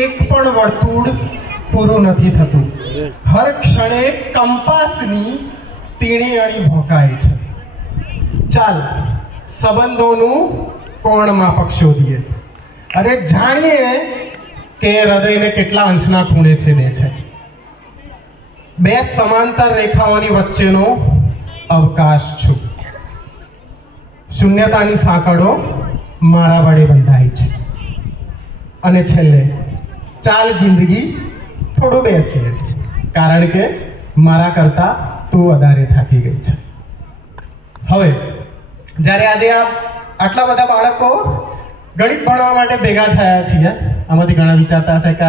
એક પણ વર્તુળ પૂરું નથી થતું. હર ક્ષણે કંપાસની તીણી અણી ભોંકાય છે. ચાલ સંબંધોનું કોણ માપક શોધીએ અને જાણીએ કે હૃદયને કેટલા અંશના ખૂણે છેદે છે. બે સમાંતર રેખાઓની વચ્ચેનો અવકાશ છું. શૂન્યતાની સાંકળો મારા વડે બંધાય છે. અને છેલ્લે ચાલ જિંદગી થોડું બેસીએ, કારણ કે મારા કરતા તું વધારે થાકી ગઈ છે. હવે જ્યારે આજે આટલા બધા બાળકો ગણિત ભણવા માટે ભેગા થયા છીએ, આમાંથી ઘણા વિચારતા હશે કે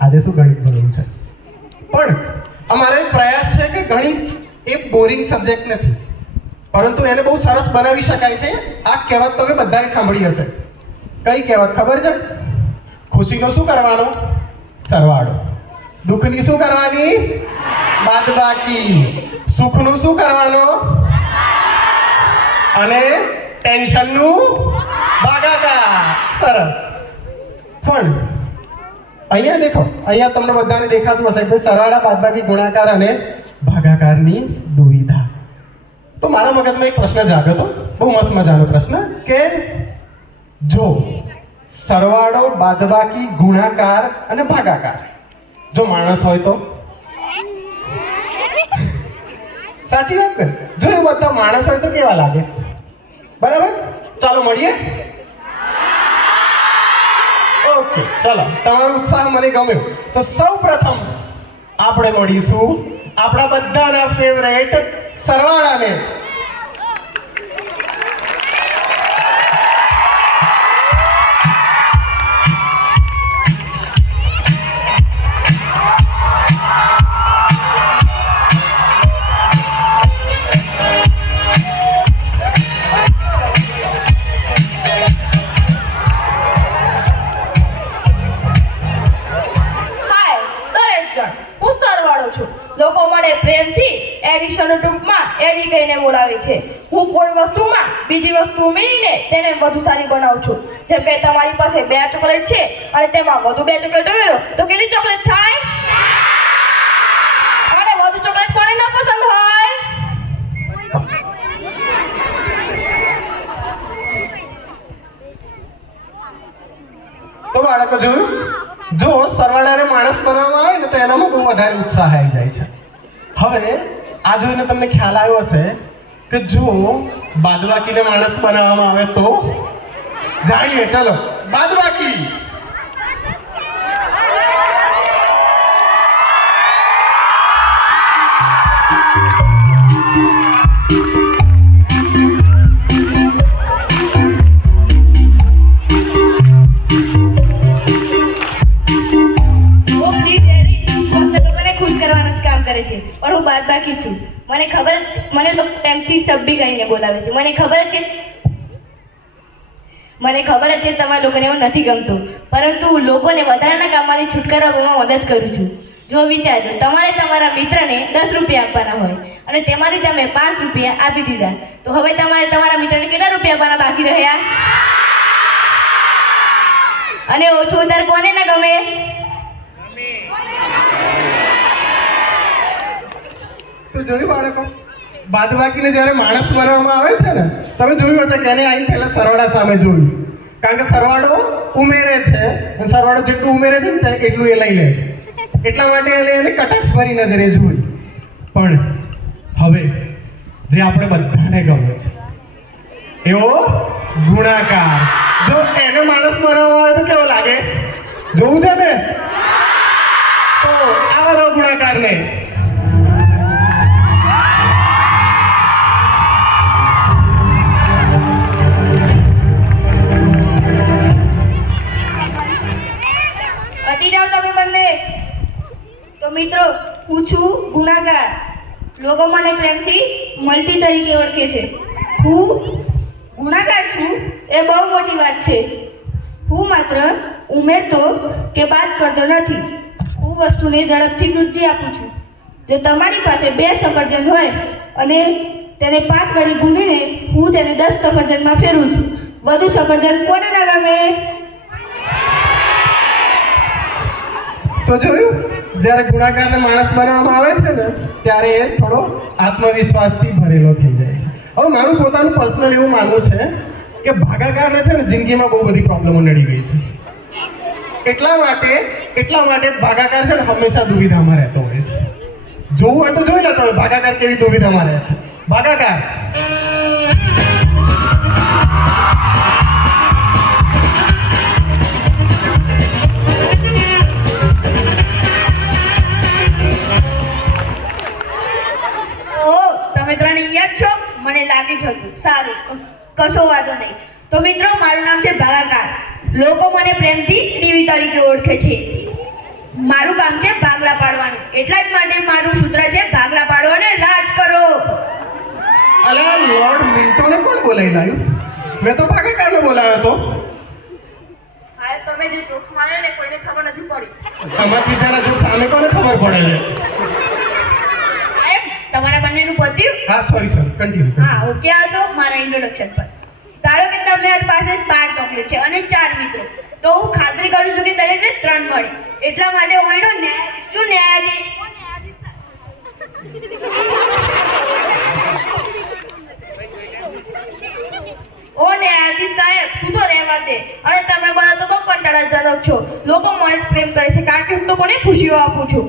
આજે શું ગણિત ભણવું છે, પણ અમારો એક પ્રયાસ છે કે ગણિત એ બોરિંગ સબ્જેક્ટ નથી, પરંતુ એને બહુ સરસ બનાવી શકાય છે. આ કહેવત તમે બધાએ સાંભળી હશે. કઈ કહેવત ખબર છે? ખુશીનો શું કરવાનો? સરવાળો. દુઃખની શું કરવાની? બાદબાકી. સુખનું શું કરવાનો? અને ટેન્શનનું ભાગાકાર. સરસ. પણ અહીંયા દેખો, અહીંયા તમને બધાને દેખાતું હશે કે સરવાળા, બાદબાકી, ગુણાકાર અને ભાગાકારની દુવિધા. તો મારા મગજમાં એક પ્રશ્ન જાગ્યો હતો, બહુ મસ્ત મજાનો પ્રશ્ન, કે જો સરવાળો, બાદબાકી, ગુણાકાર અને ભાગાકાર જો માણસ હોય તો? સાચી વાત ને? જો એ બધા માણસ હોય તો કેવા લાગે? બરાબર? ચાલો મળીએ. ઓકે, ચલો, તમારો ઉત્સાહ મને ગમ્યો. તો સૌ પ્રથમ આપણે મળીશું આપણા બધાના ફેવરેટ સરવાળાને. લોકો મને પ્રેમથી એડિશન ટૂંકમાં એડી કહીને બોલાવે છે. હું કોઈ વસ્તુમાં બીજી વસ્તુ ઉમેરીને તેને વધુ સારી બનાવું છું. જેમ કે તમારી પાસે 2 ચોકલેટ છે અને તેમાં વધુ 2 ચોકલેટ ઉમેરો તો કેટલી ચોકલેટ થાય? અને વધુ ચોકલેટ કોને ના પસંદ હોય? તો બાળકો જોયું, જો સરવાળાને માણસ બનાવવામાં આવે ને તો એનામાં બહુ વધારે ઉત્સાહ આવી જાય છે. હવે આ જોઈને તમને ખ્યાલ આવ્યો હશે કે જો બાદબાકીને માણસ બનાવવામાં આવે તો જાણીએ. ચાલો, બાદબાકી. પણ હું બાદબાકી છું. મને ખબર, મને લોકો પ્રેમથી સબ્બી કહીને બોલાવે છે. મને ખબર જ છે તમારા લોકોને એવું નથી ગમતું, પરંતુ લોકોને વધારાના કામમાંથી છુટકારો આપવામાં મદદ કરું છું. જો વિચારજો, તમારે તમારા મિત્રને 10 રૂપિયા આપવાના હોય અને તેમાંથી તમે 5 રૂપિયા આપી દીધા, તો હવે તમારે તમારા મિત્રને કેટલા રૂપિયા આપવાના બાકી રહ્યા? અને ઓછું વધારે કોને ના ગમે? તો જોયું બાળકો, બાદબાકીને જ્યારે માણસ બનાવવામાં આવે છે ને, તમે જોયું હશે કે એને આવીને પહેલા સરવાળા સામે જોયું, કારણ કે સરવાળો ઉમેરે છે અને સરવાળો જેટલું ઉમેરે છે ને એટલું એ લઈ લે છે, એટલા માટે એને કટાક્ષ ભરી નજરે જોયું. પણ હવે જે આપણે બધાને ગમે છે એવો ગુણાકાર, જો એને માણસ બનાવવામાં આવે તો કેવો લાગે? જોવું છે ને? તો આવા ગુણાકારને તો મિત્રો, હું છું ગુણાકાર. લોકો મને પ્રેમથી મલ્ટી તરીકે ઓળખે છે. હું ગુણાકાર છું એ બહુ મોટી વાત છે. હું માત્ર ઉમેરતો કે બાદ કરતો નથી. હું વસ્તુને ઝડપથી વૃદ્ધિ આપું છું. જો તમારી પાસે 2 સફરજન હોય અને તેને 5 વડે ગુણીને હું તેને 10 સફરજનમાં ફેરવું છું, વધુ સફરજન કોને ના ગમે? તો જોયું, જ્યારે ગુણાકારને માણસ બનાવવામાં આવે છે ને ત્યારે એ થોડો આત્મવિશ્વાસથી ભરેલો થઈ જાય છે. હવે મારું પોતાનું પર્સનલ એવું માનવું છે કે ભાગાકારને છે ને જિંદગીમાં બહુ બધી પ્રોબ્લેમો નડી ગઈ છે. એટલા માટે ભાગાકાર છે ને હંમેશા દુવિધામાં રહેતો હોય છે. જોવું હોય તો જોઈ લેતો હોય ભાગાકાર કેવી દુવિધામાં રહે છે. ભાગાકાર તમે ત્રણ અહીંયા જ છો? મને લાગી જ હતું. સારું, કશો વાંધો નહીં. તો મિત્રો, મારું નામ છે ભાગાકાર. લોકો મને પ્રેમથી ડીવી તરીકે ઓળખે છે. મારું કામ છે ભાગલા પાડવાનું. એટલા જ માટે મારું સૂત્ર છે ભાગલા પાડો અને રાજ કરો. અલા, લોર્ડ મિન્ટોને કોણ બોલાવી લાવ્યું? મેં તો ભાગાકારને બોલાવ્યો હતો. હા, તમે જે જોક્સ માર્યા ને કોઈને ખબર નથી પડી. સમાજ વિદ્યાના જોક્સ સામે કોને ખબર પડે છે? તમારા બંનેનું પત્યું? હા, સોરી કન્ટિન્યુ. હા, ઓકે. આવતો મારા ઇન્ટ્રોડક્શન પર. ધારો કે તમારી પાસે 5 ચોકલેટ છે અને 4 મિત્રો. તો હું ખાતરી કરું છું કે દરેકને 3 મળે. એટલા માટે હું એનો ન્યાયાધીશ સાહેબ, તું તો રહેવા દે. અને તમે બધા તો બહુ કંટાળાજનક છો. લોકો મને જ પ્રેમ કરે છે કારણ કે હું તો કોને ખુશીઓ આપું છું.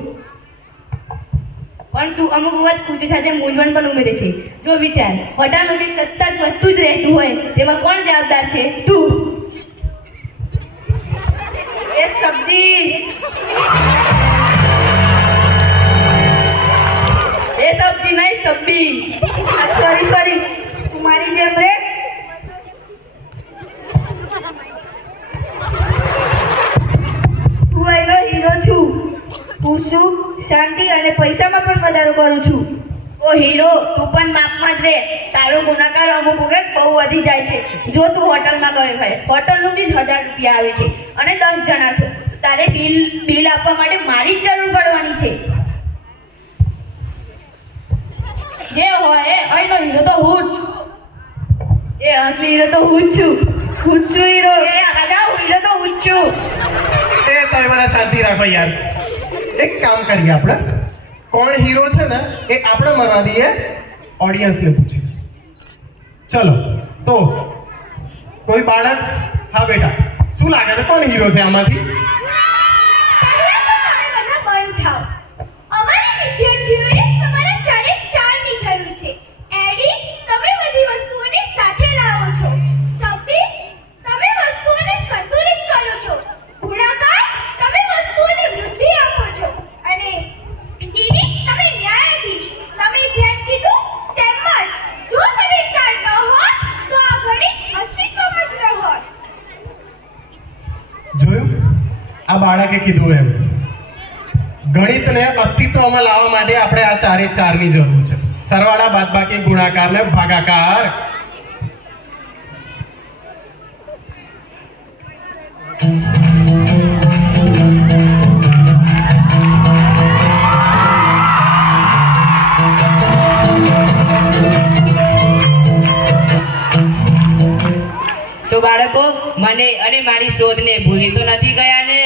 પણ તું અમુક વખત ખુશી સાથે મૂંઝવણ પણ ઉમેરે છે. જો વિચાર, હોટલનું બિલ સતત વધતું જ રહેતું હોય તેમાં કોણ જવાબદાર છે? તું. એ સબ્જી નહીં, સબ્બી. સોરી, તું મારી જેમ રે. હું એનો હીરો છું. હું સુખ, શાંતિ અને પૈસામાં પણ વધારો કરું છું. ઓ હીરો, તું પણ માપમાં જ રહે. તારો ગુણાકાર અમુક વખત બહુ વધી જાય છે. જો તું હોટલમાં ગયો હોય, હોટલનું બિલ 1000 રૂપિયા આવે છે અને 10 જણા છો, તારે બિલ આપવા માટે મારી જ જરૂર પડવાની છે. જે હોય એ અહીંનો હીરો તો હું જ છું. જે અસલી હીરો તો હું જ છું. હીરો. એ રાજા, હીરો તો હું જ છું. એ તમે બધા શાંતિ રાખો યાર. એક કામ કરીએ આપણે, કોણ હીરો છે ને એ આપણે મરવા દઈએ, ઓડિયન્સને પૂછીએ. ચલો, તો કોઈ બાળક? હા બેટા, શું લાગે છે કોણ હીરો છે આમાંથી? અમારા વિદ્યાર્થીઓએ તમારા 4 ની જરૂર છે. એડી, તમે બધી વસ્તુઓને સાથે લાવો છો. સબી, તમે વસ્તુઓને સંતુલિત કરો છો. ગુણાકાર, તમે વસ્તુઓને વૃદ્ધિ આપો છો. અને ડીવી, તમે ન્યાયાધીશ. તમે જેમ કીધું તેમ જ. જો તમે 4 ન હોત તો આ ગણિત અસ્તિત્વમાં જ ન હોત. જોયું, આ બાળકે કીધું એમ, ગણિતને અસ્તિત્વમાં લાવવા માટે આપણે આ 4 ની જરૂર છે. સરવાળા, બાદબાકી, ગુણાકાર ને ભાગાકાર. તો બાળકો, મને અને મારી શોધને ભૂલી તો નથી ગયા ને?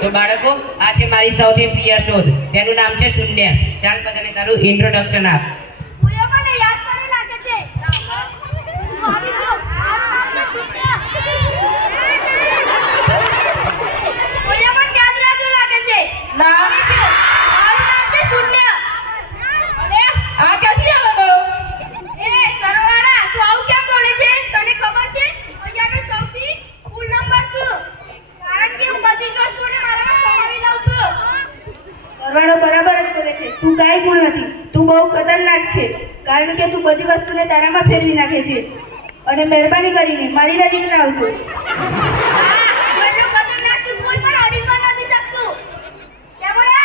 તો બાળકો, આ છે મારી સૌથી પ્રિય શોધ. તેનું નામ છે શૂન્ય. ચાલ બધાને તારું ઇન્ટ્રોડક્શન આપ. મને યાદ કરી લાગે છે. નામ છે શૂન્ય. અરે, આ ક્યાંથી આવે ગયો? એ સરવાળા, તું આવું કેમ બોલે છે? તને ખબર છે અહીંયાનો સૌથી કુલ નંબર છું. કારણ કે હું બધી જ વસ્તુને મારામાં સમાવી લઉં છું. સરવાળો બરાબર જ બોલે છે. તું કાંઈ ભૂલ નથી. તું બહુ ખતરનાક છે કારણ કે તું બધી વસ્તુને તારામાં ફેરવી નાખે છે. અને મહેરબાની કરીને મારી નજીક ના આવતો. હા, એટલું ખતરનાક તું કોઈ પણ અડી પણ નથી શકતું. કેમ રે?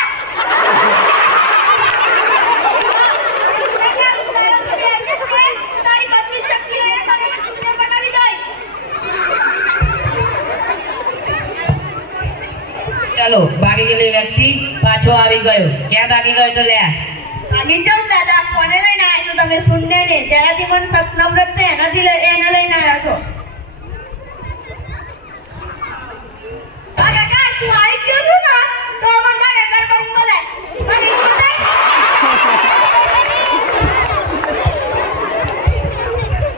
ચલો ભાગી ગયેલી વ્યક્તિ પાછો આવી ગયો. ક્યાં ભાગી ગયો તો લ્યા? ભાગી જાઉં દાદા, કોને લઈને આવ્યા છો તમે? શૂન્યને, જેનાથી મન નમ્રત છે એનાથી એને લઈને આવ્યા છો. કાકા તું આવી ગયો છું ને તો મને મારે ઘર પર બોલાય મને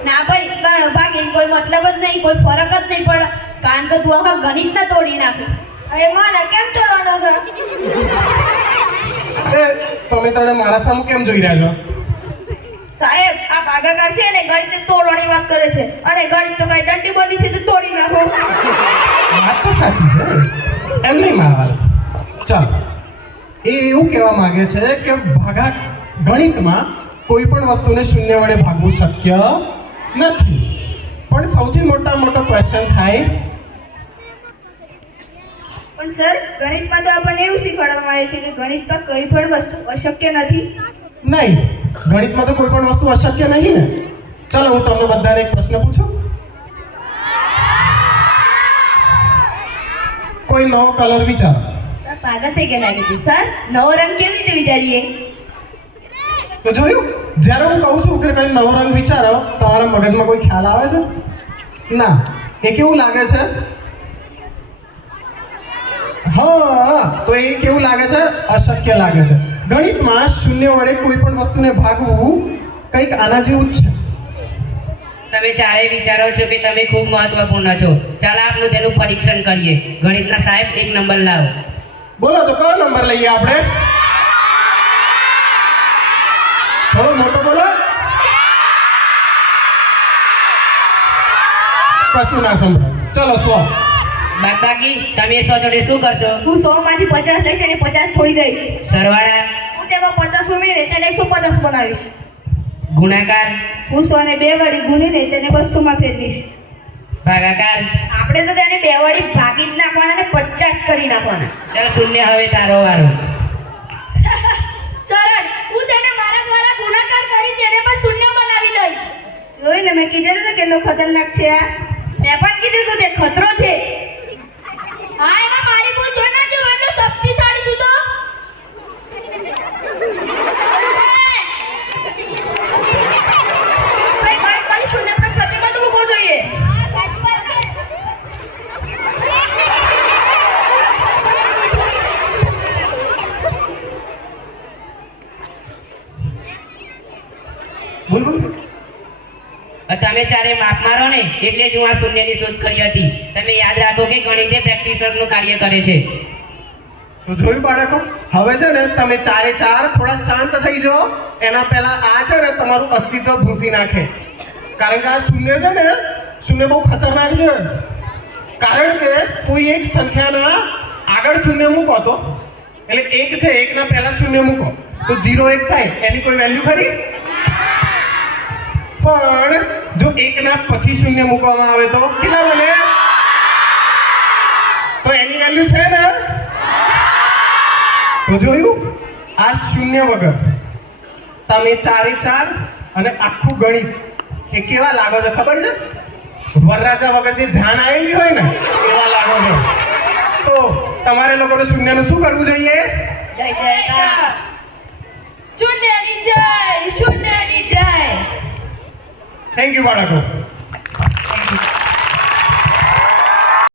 ના ભાઈ, ભાગીને કોઈ મતલબ જ નહીં, કોઈ ફરક જ નહીં પડે, કારણ કે તું આખા ગણિત ને તોડી નાખ્યું. અરે મને કેમ તોડવાનો છે? તમે તને મારા સામે કેમ જોઈ રહ્યા છો? સાહેબ, આ ભાગાકાર છે ને ગણિત તોડવાની વાત કરે છે, અને ગણિત તો કઈ દંડી બંડી છે તો તોડી નાખો. વાત તો સાચી છે, એમ નહીં મારવાના. ચાલો, એ એવું કહેવા માંગે છે કે ગણિતમાં કોઈ પણ વસ્તુને શૂન્ય વડે ભાગવું શક્ય નથી. પણ સૌથી મોટો ક્વેશ્ચન થાય, પણ સર, ગણિતમાં તો આપણને એવું શીખવાડવામાં આવે છે કે ગણિતમાં કોઈ પણ વસ્તુ અશક્ય નથી. નાઈસ, ગણિતમાં તો કોઈ પણ વસ્તુ અશક્ય નહીં ને. ચાલો, હું તમને બધાને એક પ્રશ્ન પૂછું. કોઈ નવો કલર વિચારો. પાગલ થઈ ગયા લાગે છે સર. નવો રંગ કેવી રીતે વિચારીએ? તો જોયું, જ્યારે હું કહું છું કે કંઈ નવો રંગ વિચારો, તમારા મગજમાં કોઈ ખ્યાલ આવે છે? ના. એ કેવું લાગે છે? હા, તો એ કેવું લાગે છે? અશક્ય લાગે છે. ગણિતમાં શૂન્ય વડે કોઈ પણ વસ્તુને ભાગવું કંઈક આના જેવું જ છે. તમે ચારે વિચારો છો કે તમે ખૂબ મહત્વપૂર્ણ છો. ચાલો આપનું તેનું પરીક્ષણ કરીએ. ગણિતના સાહેબ એક નંબર લાવો. બોલો તો કયો નંબર લઈએ આપણે? થોડો મોટો બોલો. કશું ના સંભળાય. ચલો 100. બાકી તમે 100 જોડે શું કરશો? હું 100 માંથી 50 લઈશ અને 50 છોડી દઈશ. સરવાળા, હું તેમાં 50 ઉમેરીને તેને 150 બનાવીશ. ગુણાકાર, હું 100 ને 2 વડે ગુણીને તેને 200 માં ફેરવીશ. ભાગાકાર. આપણે તો તેને 2 વડે ભાગી જ નાખવાના ને 50 કરી નાખવાના. ચાલ શૂન્ય, હવે તારો વારો. સરળ, હું તેને મારા દ્વારા ગુણાકાર કરી તેને પણ શૂન્ય બનાવી દઈશ. જોઈને મેં કીધું ને કેટલો ખતરનાક છે આ. મેં પણ કીધું તું તે ખતરો છે. હા, એમાં મારી ભૂલ થોડી નથી, હું એટલો શક્તિશાળી છું તો. ભાઈ શૂન્ય પર પ્રતિબંધ મૂકવો જોઈએ. બોલ બોલ. તમે ચારે માપ મારો ને એટલે જ હું આ શૂન્યની શોધ કરી હતી. તમે યાદ રાખો કે ગણિત એ પ્રેક્ટિસરનું કાર્ય કરે છે. તો જોયું બાળકો, હવે છે ને તમે ચારે ચાર થોડા શાંત થઈ જાઓ. એના પહેલા આ છે ને તમારું અસ્તિત્વ ભૂંસી નાખે. કારણ કે આ શૂન્ય છે ને, શૂન્ય બહુ ખતરનાક છે. કારણ કે કોઈ એક સંખ્યાના આગળ શૂન્ય મૂકો તો, એટલે 1 છે, 1 ના પહેલા શૂન્ય મૂકો તો 0 1 થાય. એની કોઈ વેલ્યુ ખરી? પણ જો 1 ના પછી શૂન્ય મૂકવામાં આવે તો કેટલા બને? તો એની વેલ્યુ છે ને. તો જોયું, આ શૂન્ય વગર તમે ચારે ચાર અને આખું ગણિત એ કેવા લાગો છો ખબર છે? વરરાજા વગર જે જાન આવેલી હોય ને એવા લાગો છો. તો તમારે લોકોને શૂન્યનું શું કરવું જોઈએ? જય જયકાર. શૂન્યની જય, શૂન્યની જય. થેન્ક યુ બાળકો.